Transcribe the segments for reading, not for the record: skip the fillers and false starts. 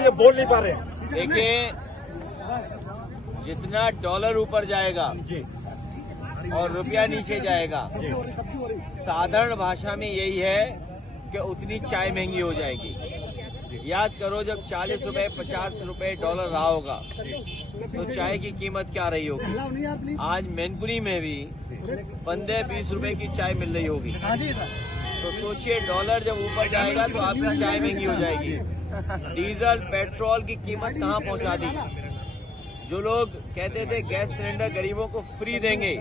ये बोल नहीं पा रहे हैं। देखिए, जितना डॉलर ऊपर जाएगा जी और रुपया नीचे जाएगा, साधारण भाषा में यही है कि उतनी चाय महंगी हो जाएगी। याद करो, जब 40 रुपए 50 रुपए डॉलर रहा होगा तो चाय की कीमत क्या रही होगी। आज मैनपुरी में भी 15-20 रुपए की चाय मिल रही होगी। तो सोचिए, डॉलर जब ऊपर जाएगा तो आपकी चाय महंगी हो जाएगी। डीजल पेट्रोल की कीमत कहाँ पहुँचा दी। जो लोग कहते थे गैस सिलेंडर गरीबों को फ्री देंगे,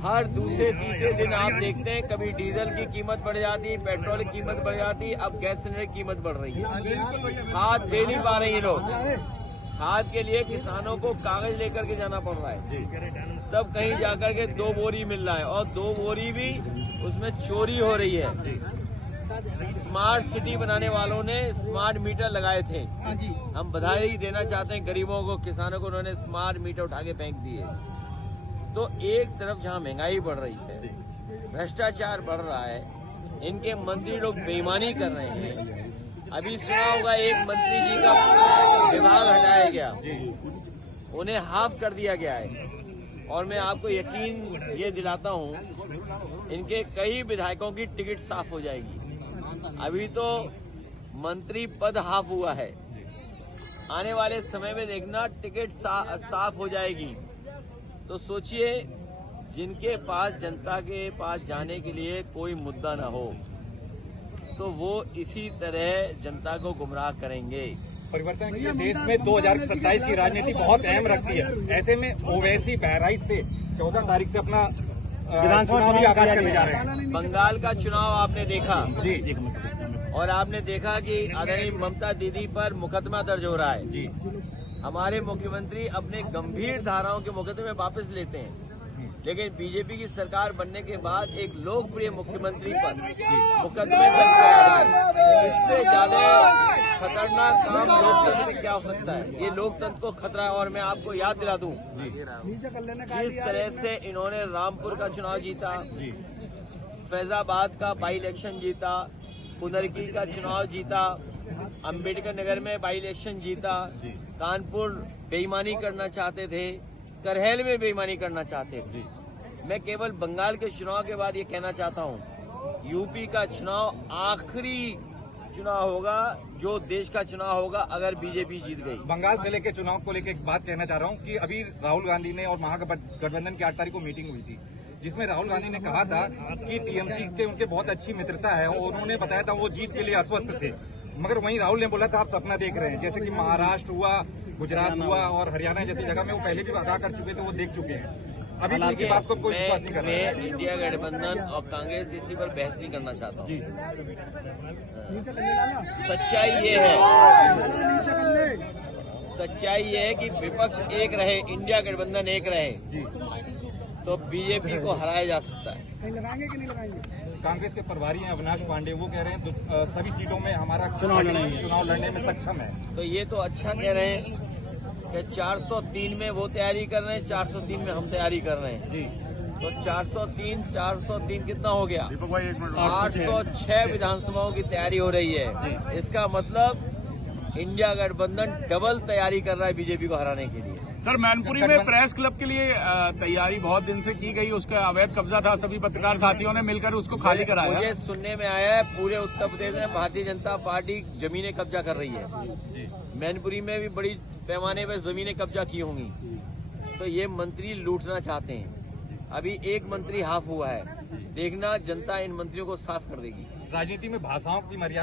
हर दूसरे तीसरे दिन आप देखते हैं कभी डीजल की कीमत बढ़ जाती, पेट्रोल की कीमत बढ़ जाती, अब गैस सिलेंडर की कीमत बढ़ रही है। खाद दे नहीं पा रहे हैं लोग। खाद के लिए किसानों को कागज लेकर के जाना पड़ रहा है, तब कहीं जाकर के 2 बोरी मिल रहा है, और 2 बोरी भी उसमें चोरी हो रही है। स्मार्ट सिटी बनाने वालों ने स्मार्ट मीटर लगाए थे। हम बधाई देना चाहते हैं गरीबों को, किसानों को, उन्होंने स्मार्ट मीटर उठा के फेंक दिए। तो एक तरफ जहां महंगाई बढ़ रही है, भ्रष्टाचार बढ़ रहा है, इनके मंत्री लोग बेईमानी कर रहे हैं। अभी सुना होगा एक मंत्री जी का विभाग हटाया गया, उन्हें हाफ कर दिया गया है। और मैं आपको यकीन ये दिलाता हूं, इनके कई विधायकों की टिकट साफ हो जाएगी। अभी तो मंत्री पद हाफ हुआ है, आने वाले समय में देखना टिकट साफ हो जाएगी। तो सोचिए, जिनके पास जनता के पास जाने के लिए कोई मुद्दा न हो तो वो इसी तरह जनता को गुमराह करेंगे। परिवर्तन के देश में 2027 की राजनीति बहुत अहम रखती है। ऐसे में ओवैसी बहराइच से 14 तारीख से अपना विधानसभा भी आगाज करने जा रहे हैं। बंगाल का चुनाव आपने देखा जी, और आपने देखा कि आदरणीय ममता दीदी पर मुकदमा दर्ज हो रहा है। जी, हमारे मुख्यमंत्री अपने गंभीर धाराओं के मुकदमे वापस लेते हैं, लेकिन बीजेपी की सरकार बनने के बाद एक लोकप्रिय मुख्यमंत्री पर मुकदमे दर्ज कराए। इससे ज्यादा खतरनाक काम लोकतंत्र में क्या हो सकता है। ये लोकतंत्र को खतरा है। और मैं आपको याद दिला दूं, जिस तरह से इन्होंने रामपुर का चुनाव जीता, फैजाबाद का बाई इलेक्शन जीता, कुंदरकी का चुनाव जीता, अंबेडकर नगर में बाई इलेक्शन जीता, कानपुर बेईमानी करना चाहते थे, करहैल में बेईमानी करना चाहते थे। मैं केवल बंगाल के चुनाव के बाद ये कहना चाहता हूँ, यूपी का चुनाव आखिरी चुनाव होगा जो देश का चुनाव होगा अगर बीजेपी जीत गई। बंगाल जिले के चुनाव को लेकर एक बात कहना चाह रहा हूँ कि अभी राहुल गांधी ने और महागठबंधन की 8 तारीख को मीटिंग हुई थी, जिसमें राहुल गांधी ने कहा था कि टीएमसी से उनके बहुत अच्छी मित्रता है और उन्होंने बताया था वो जीत के लिए आश्वस्त थे। मगर वहीं राहुल ने बोला था आप सपना देख रहे हैं, जैसे कि महाराष्ट्र हुआ, गुजरात हुआ और हरियाणा जैसी जगह में वो पहले भी वादा कर चुके थे, वो देख चुके हैं। अभी की बात को कोई विश्वास नहीं कर रहा है। मैं इंडिया गठबंधन और कांग्रेस इसी पर बहस नहीं करना चाहता हूँ। सच्चाई ये है कि विपक्ष एक रहे, इंडिया गठबंधन एक रहे, तो बीजेपी को हराया जा सकता है। लगाएंगे कि नहीं लगाएंगे? कांग्रेस के प्रभारी हैं अविनाश पांडे, वो कह रहे हैं सभी सीटों में हमारा चुनाव लड़ने में सक्षम है। तो ये तो अच्छा कह रहे हैं कि 403 में वो तैयारी कर रहे हैं, 403 में हम तैयारी कर रहे हैं। जी, तो 403 कितना हो गया? 806 विधानसभाओं की तैयारी हो रही है। इसका मतलब इंडिया गठबंधन डबल तैयारी कर रहा है बीजेपी को हराने के लिए। सर, मैनपुरी में प्रेस क्लब के लिए तैयारी बहुत दिन से की गई, उसका अवैध कब्जा था, सभी पत्रकार साथियों ने मिलकर उसको खाली कराया। मुझे सुनने में आया है पूरे उत्तर प्रदेश में भारतीय जनता पार्टी जमीनें कब्जा कर रही है। मैनपुरी में भी बड़ी पैमाने पर जमीनें कब्जा की होंगी। तो ये मंत्री लूटना चाहते हैं। अभी एक मंत्री हाफ हुआ है, देखना जनता इन मंत्रियों को साफ कर देगी। राजनीति में भाषाओं की मर्यादा